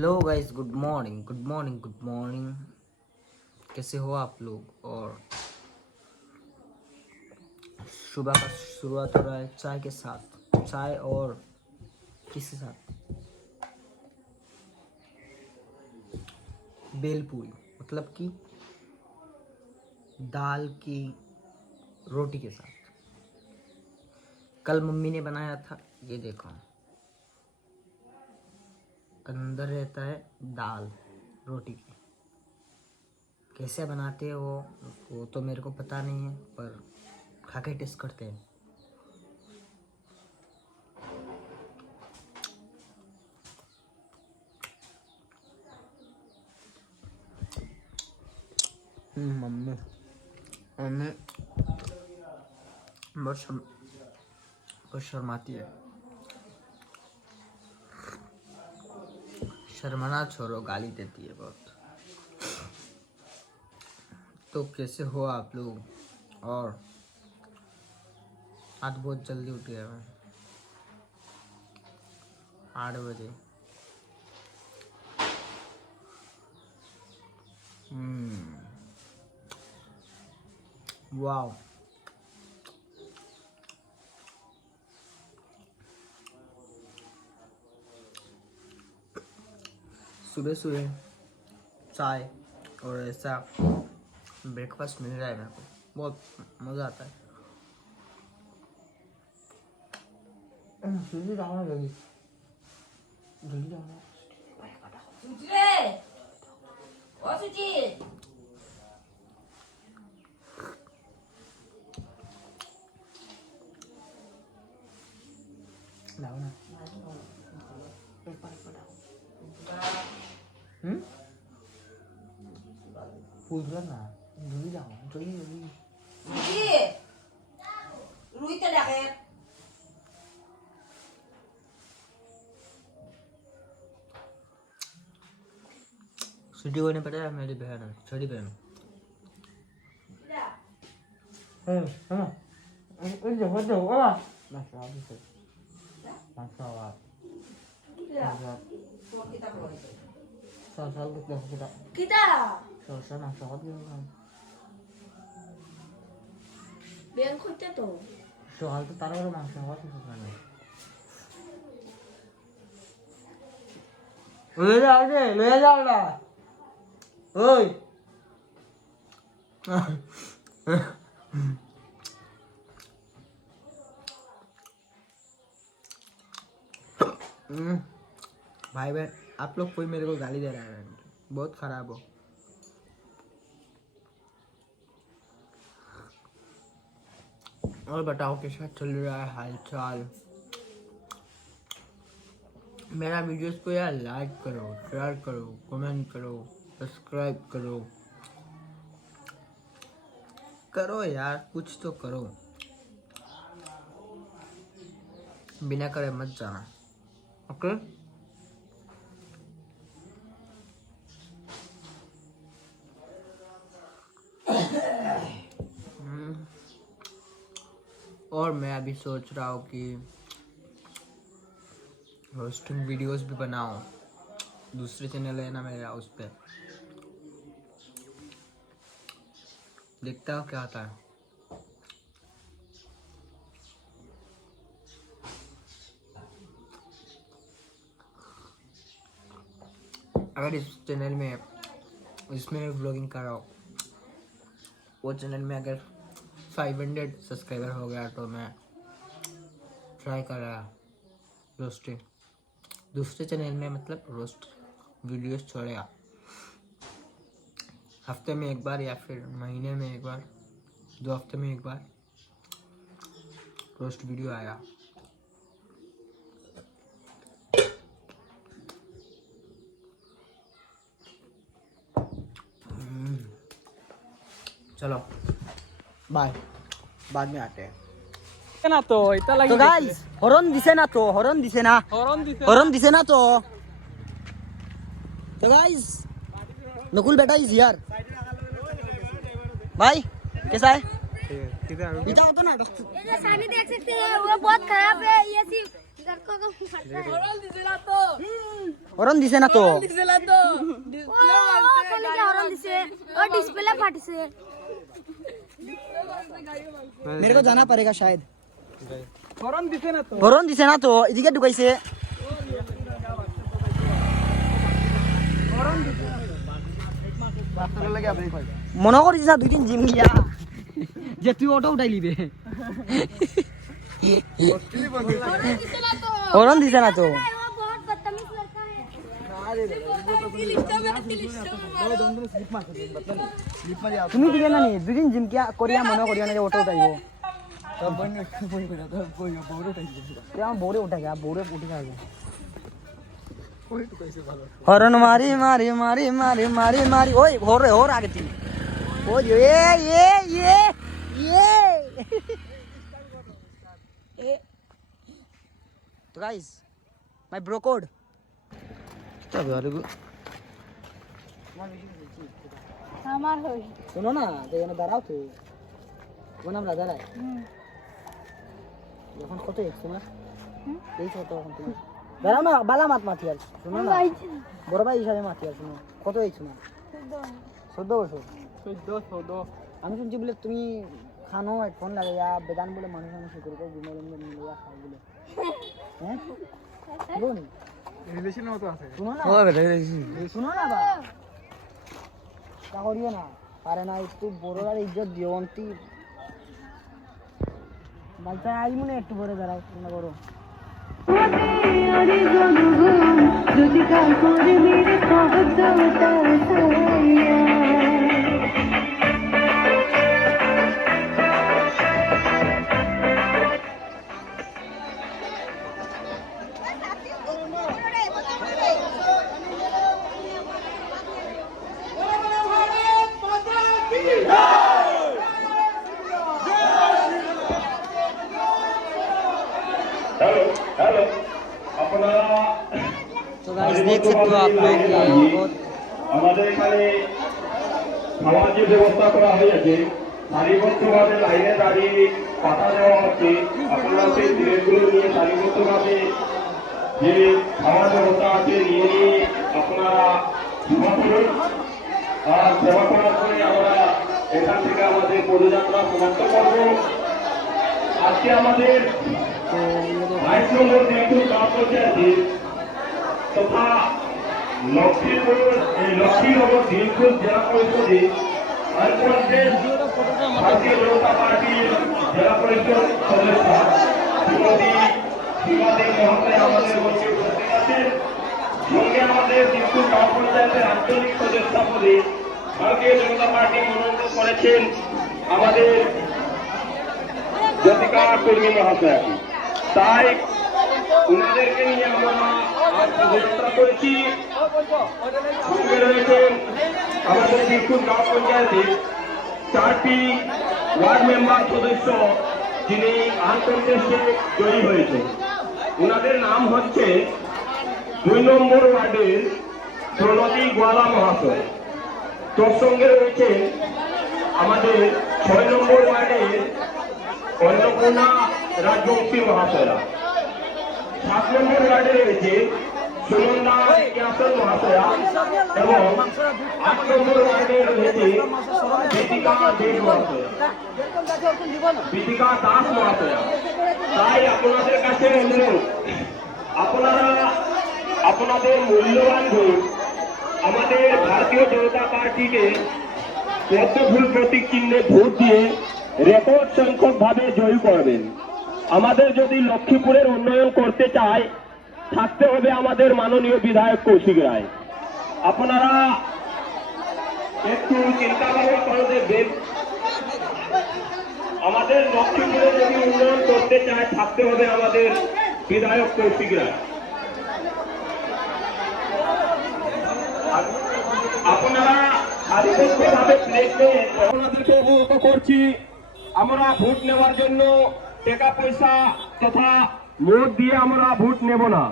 Hello guys, good morning good morning good morning. कैसे हो आप लोग? और सुबह का शुरुआत हो रहा है चाय के साथ। चाय और किसके साथ? बेलपूरी, मतलब कि दाल की रोटी के साथ। कल मम्मी ने बनाया था, ये देखो अंदर रहता है दाल रोटी की। कैसे बनाते हैं वो तो मेरे को पता नहीं है, पर खा के टेस्ट करते हैं। मम्मी मम्मी बहुत शर्माती है। शर्माना छोड़ो, गाली देती है बहुत। तो कैसे हो आप लोग? और आज बहुत जल्दी उठ गया मैं, 8 बजे। वाह, सुबह सुबह चाय और ऐसा ब्रेकफास्ट मिल रहा है मेरे को, बहुत मज़ा आता है। जल्दी जाओ ना, जल्दी जल्दी जाओ ना। लाओ ना। फूल तुला ना, जल्दी जाओ, जल्दी जल्दी। सिटी को नहीं पता है, मेरी बहन है, छोटी बहन। soal tuh taruh rumah sawat itu kan. ले जाओ ना। ओए भाई बहन, आप लोग कोई मेरे को गाली दे रहा है, बहुत खराब हो। और बताओ कैसा चल रहा है हाल चाल? मेरा वीडियोस को यार लाइक करो, शेयर करो, कमेंट करो, सब्सक्राइब करो। करो यार, कुछ तो करो, बिना करे मत जाना, ओके? और मैं अभी सोच रहा हूँ कि रोस्टिंग वीडियोस भी बनाऊं। दूसरे चैनल है ना मेरा, उस पर देखता हूँ क्या आता है। अगर इस चैनल में, इसमें व्लॉगिंग कर रहा हूँ, वो चैनल में अगर 500 सब्सक्राइबर हो गया तो मैं ट्राई कर रहा रोस्टिंग। दूसरे चैनल में मतलब रोस्ट वीडियोस छोड़ेगा, हफ्ते में एक बार या फिर महीने में एक बार, 2 हफ्ते में एक बार रोस्ट वीडियो आया। चलो बाय, बाद में आते हैं না তো এটা লাগি তো গাইস। হরন দিছে না তো, হরন দিছে না, হরন দিছে না তো। तो गाइस, नकुल बेटा इज हियर। भाई कैसा है? इधर आओ तो ना। ये सामने देख सकते हैं, वो बहुत खराब है, ये सिर्फ लड़कों को मारता है। হরন দিছে না তো डिस्प्ले फाटছে मेरे को जाना पड़ेगा शायद হরন দিছে না তো হরন দিছে না তো এদিকে ঢুকাইছে মনে করিস না 2 দিন জিম গিয়া যে তুই অটো উঠাই লিবে হরন দিছে না তো बहुत बदतमीज लड़का है তুমি দিকে না নি 2 দিন জিম কিয়া করিয়া মনে করিয়া না যে অটো উঠাইবো আমার বউরে উঠাই গা বউরে উঠে যাবে হরন মারি মারি মারি মারি মারি মারি ওই হোর আগে তুই ওই তো গাইস মাই ব্রো কোড আমার হই শোনো না এখানে দাঁড়াও তো কোন আমরা দাঁড়াই এখন কত একশো না এই কত এখন তুমি দাঁড়াও না বালা মাত মাতি আর শোনো না বড় ভাই হিসাবে মাতি আর শোনো কত একশো না 14 বছর 14 আমি শুনছি বলে তুমি খানো হেডফোন লাগাইয়া বেদান বলে মানুষ শুকুর করে ঘুমাই মিলিয়া খাও বলে হ্যাঁ বোন রিলেশন মতো আছে শুনো না শুনো না বা তা করিও না পারে না একটু বড়রার ইজ্জত দিও অন্তি বালতা আই মনে একটু বড় দাঁড়াও না বড় हेलो अपना तो गाइस देख सकते हो आप लोग बहुत আমাদের এখানে খাওয়ার যে ব্যবস্থা করা হয়েছে সারিবদ্ধভাবে লাইনে দাঁড়িয়ে পাতা দেওয়া হচ্ছে আপনারা সেই প্লেটগুলো নিয়ে সারিবদ্ধভাবে যে খাওয়ার ব্যবস্থা আছে নিয়ে আপনারা সেবা করুন আর সেবা করার পরে আমরা এখান থেকে আমাদের পদযাত্রা সমাপ্ত করব আজকে আমাদের 22 নম্বর দিনপুর গ্রাম পঞ্চায়েতে তথা লক্ষ্মীনগর দিনপুর জেলা পরিষদে ভারতীয় জনতা পার্টির জেলা পরিষদ সদস্য শ্রীমতী সীমাদেব মহাশয় আমাদের মধ্যে উপস্থিত আছেন সঙ্গে আমাদের দিনপুর গ্রাম পঞ্চায়েতের আঞ্চলিক সদস্য পদে ভারতীয় জনতা পার্টি মনোনীত করেছেন আমাদের জ্যোতিকা কর্মী মহাশয়কে তাই ওনাদেরকে নিয়ে আমরা পদযাত্রা করেছি সঙ্গে রয়েছেন আমাদের দিনপুর গ্রাম পঞ্চায়েতে 4টি ওয়ার্ড মেম্বার সদস্য যিনি আনকন্টেস্টে জয়ী হয়েছেন ওনাদের নাম হচ্ছে 2 নম্বর ওয়ার্ডের প্রণতি গোয়ালা মহাশয় তোর সঙ্গে রয়েছেন আমাদের 6 নম্বর ওয়ার্ডের অন্নপূর্ণা রাজবংশী মহাশয়া 7 নম্বর ওয়ার্ডে রয়েছে সুনন্দা জ্ঞাসন মহাশয়া এবং 8 নম্বর ওয়ার্ডে রয়েছে বিদিকা দেব মহাশয়া বিদিকা দাস মহাশয়া তাই আপনাদের কাছে অনুরোধ আপনারা আপনাদের মূল্যবান ভোট আমাদের ভারতীয় জনতা পার্টিকে পদ্মফুল প্রতীক চিহ্নে ভোট দিয়ে রেকর্ড সংখ্যক ভাবে জয়ী করবেন আমাদের যদি লক্ষ্মীপুরের উন্নয়ন করতে চায় থাকতে হবে আমাদের মাননীয় বিধায়ক কৌশিক রায় আপনারা একটু চিন্তা ভাবনা করে দেখবেন আমাদের লক্ষ্মীপুরে যদি উন্নয়ন করতে চায় থাকতে হবে আমাদের বিধায়ক কৌশিক রায় আপনারা আধিপত্যভাবে আপনাদেরকে অবগত করছি আমরা ভোট নেওয়ার জন্য টাকা পয়সা তথা ভোট দিয়ে আমরা ভোট নেব না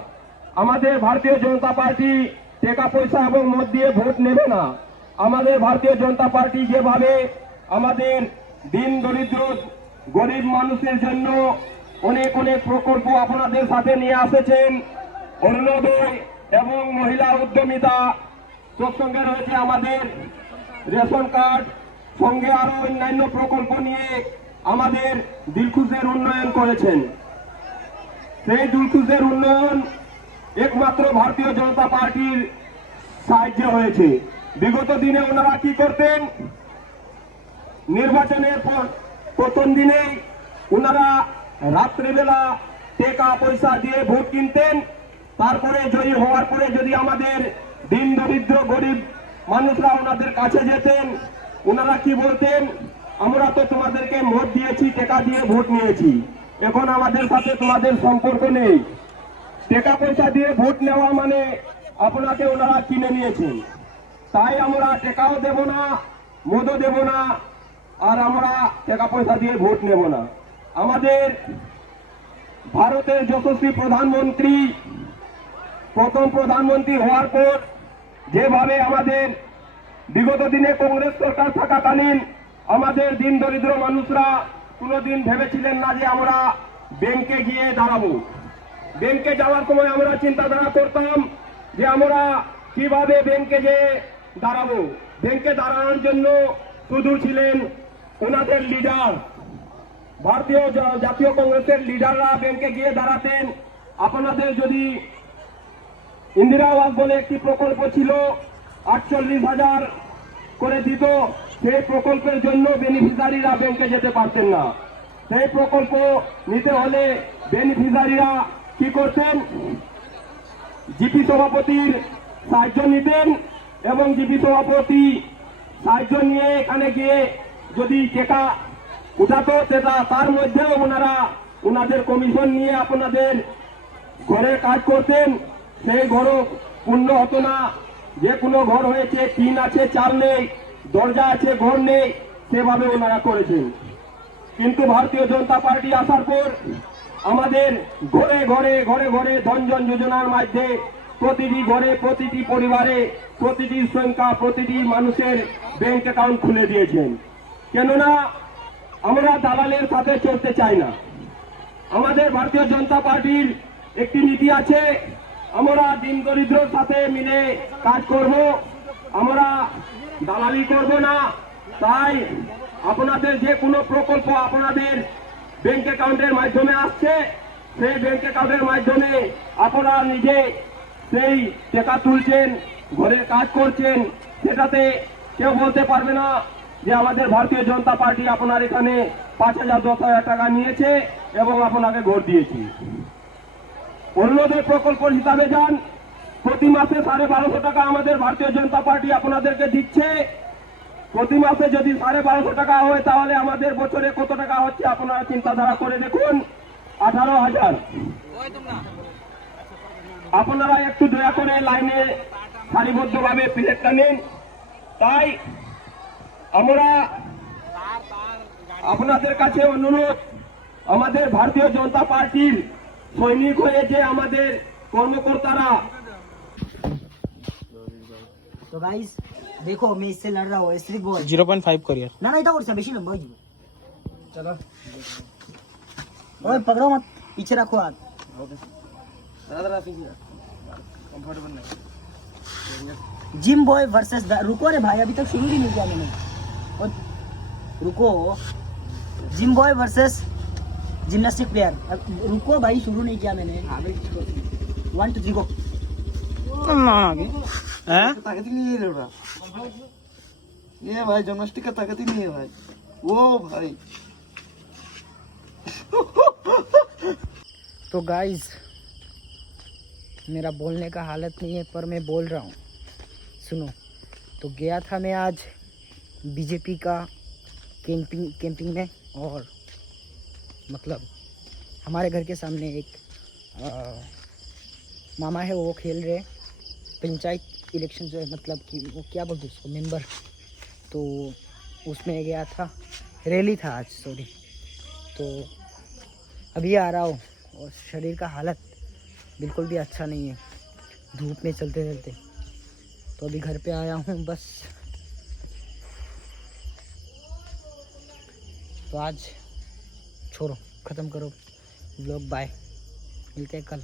আমাদের ভারতীয় জনতা পার্টি টাকা পয়সা এবং মত দিয়ে ভোট নেবে না আমাদের ভারতীয় জনতা পার্টি যেভাবে আমাদের দিন দরিদ্র গরিব মানুষের জন্য অনেক অনেক প্রকল্প আপনাদের সাথে নিয়ে এসেছেন অরুণোদয় এবং মহিলা উদ্যমিতা, তোর সঙ্গে রয়েছে আমাদের রেশন কার্ড, সঙ্গে আরো অন্যান্য প্রকল্প নিয়ে আমাদের দিলখুশের উন্নয়ন করেছেন। সেই দিলখুশের উন্নয়ন একমাত্র ভারতীয় জনতা পার্টির সাহায্যে হয়েছে। বিগত দিনে ওনারা কি করতেন, নির্বাচনের পর প্রথম দিনেই ওনারা রাত্রিবেলা টাকা পয়সা দিয়ে ভোট কিনতেন। তারপরে জয়ী হওয়ার পরে যদি আমাদের দিন দরিদ্র গরিব মানুষরা ওনাদের কাছে যেতেন, ওনারা কি বলতেন, আমরা তো তোমাদেরকে ভোট দিয়েছি, টাকা দিয়ে ভোট নিয়েছি, এখন আমাদের সাথে তোমাদের সম্পর্ক নেই। টাকা পয়সা দিয়ে ভোট নেওয়া মানে আপনাকে ওনারা কিনে নিয়েছেন। তাই আমরা টাকাও দেব না, মদও দেব না, আর আমরা টাকা পয়সা দিয়ে ভোট নেব না। আমাদের ভারতের যশস্বী প্রধানমন্ত্রী প্রথম প্রধানমন্ত্রী হওয়ার পর যেভাবে আমাদের বিগত দিনে কংগ্রেস সরকার থাকাকালীন আমাদের দিন দরিদ্র মানুষরা কোনোদিন ভেবেছিলেন না যে আমরা ব্যাংকে গিয়ে দাঁড়াবো। ব্যাংকে যাওয়ার সময় আমরা চিন্তাধারা করতাম যে আমরা কিভাবে ব্যাংকে গিয়ে দাঁড়াবো। ব্যাংকে দাঁড়ানোর জন্য শুধু ছিলেন ওনাদের লিডার, ভারতীয় জাতীয় কংগ্রেসের লিডাররা ব্যাংকে গিয়ে দাঁড়াতেন। আপনাদের যদি ইন্দিরা আবাস বলে একটি প্রকল্প ছিল, 48,000 করে দিত, সেই প্রকল্পের জন্য বেনিফিশিয়ারিরা ব্যাংকে যেতে পারতেন না। সেই প্রকল্প নিতে হলে বেনিফিশিয়ারিরা কি করতেন, জিপি সভাপতির সাহায্য নিতেন এবং জিপি সভাপতি সাহায্য নিয়ে এখানে গিয়ে যদি টাকা উঠাতো তার মধ্যেও ওনারা ওনাদের কমিশন নিয়ে আপনাদের ঘরে কাজ করতেন। সেই ঘরও পূর্ণ হতো না। যে কোনো ঘর হয়েছে, টিন আছে চাল নেই, দরজা আছে ঘর নেই, সেভাবে ওনারা করেছেন। কিন্তু ভারতীয় জনতা পার্টি আসার পর আমাদের ঘরে ঘরে ঘরে ঘরে ধনজন যোজনার মাধ্যমে প্রতিটি ঘরে, প্রতিটি পরিবারে, প্রতিটি সংখ্যা, প্রতিটি মানুষের ব্যাংক অ্যাকাউন্ট খুলে দিয়েছেন। কেননা আমরা দালালের সাথে চলতে চাই না। আমাদের ভারতীয় জনতা পার্টির একটি নীতি আছে, আমরা দিন দরিদ্রের সাথে মিলে কাজ করব, আমরা দালালি করব না। তাই আপনাদের যে কোনো প্রকল্প আপনাদের ব্যাংক অ্যাকাউন্টের মাধ্যমে আসছে, সেই ব্যাংক অ্যাকাউন্টের মাধ্যমে আপনারা নিজে সেই টাকা তুলছেন, ঘরের কাজ করছেন, সেটাতে কেউ বলতে পারবে না যে আমাদের ভারতীয় জনতা পার্টি আপনার এখানে 5,000 10,000 টাকা নিয়েছে এবং আপনাকে ভোট দিয়েছি। অন্যদের প্রকল্প হিসাবে যান, প্রতি মাসে 1250 টাকা আমাদের ভারতীয় জনতা পার্টি আপনাদেরকে দিচ্ছে। প্রতি মাসে যদি 1250 টাকা হয় তাহলে আমাদের বছরে কত টাকা হচ্ছে আপনারা চিন্তাধারা করে দেখুন, 18,000। আপনারা একটু দয়া করে লাইনে সারিবদ্ধভাবে প্লেটটা নিন। তাই আমরা আপনাদের কাছে অনুরোধ, আমাদের ভারতীয় জনতা পার্টির সৈনিক হয়েছে আমাদের কর্মকর্তারা। तो गाइस देखो मैं इससे लड़ रहा हूँ, स्ट्रिक बॉय 0.5 करिए। ना इतना और बेशी लंबा ही चलो। ओए पकड़ो मत, पीछे रखो हाथ। जिम बॉय वर्सेस रुको रे भाई, अभी तक शुरू भी नहीं किया मैंने। और रुको, gym boy versus gymnastic player. रुको भाई, शुरू नहीं किया मैंने। 1 2 3 गो। हैं? ताकत ही नहीं है रहा। ये भाई जिम्नास्टिक का ताकत ही नहीं है भाई। वो भाई तो गाइस मेरा बोलने का हालत नहीं है पर मैं बोल रहा हूँ, सुनो। तो गया था मैं आज बीजेपी का कैंपिंग में, और मतलब हमारे घर के सामने एक मामा है, वो खेल रहे पंचायत इलेक्शन जो है, मतलब कि वो क्या बोलते हैं उसको, मेंबर। तो उसमें गया था, रैली था आज, सॉरी। तो अभी आ रहा हूँ और शरीर का हालत बिल्कुल भी अच्छा नहीं है, धूप में चलते चलते। तो अभी घर पे आया हूँ बस। तो आज छोड़ो, ख़त्म करो व्लॉग, बाय, मिलते हैं कल।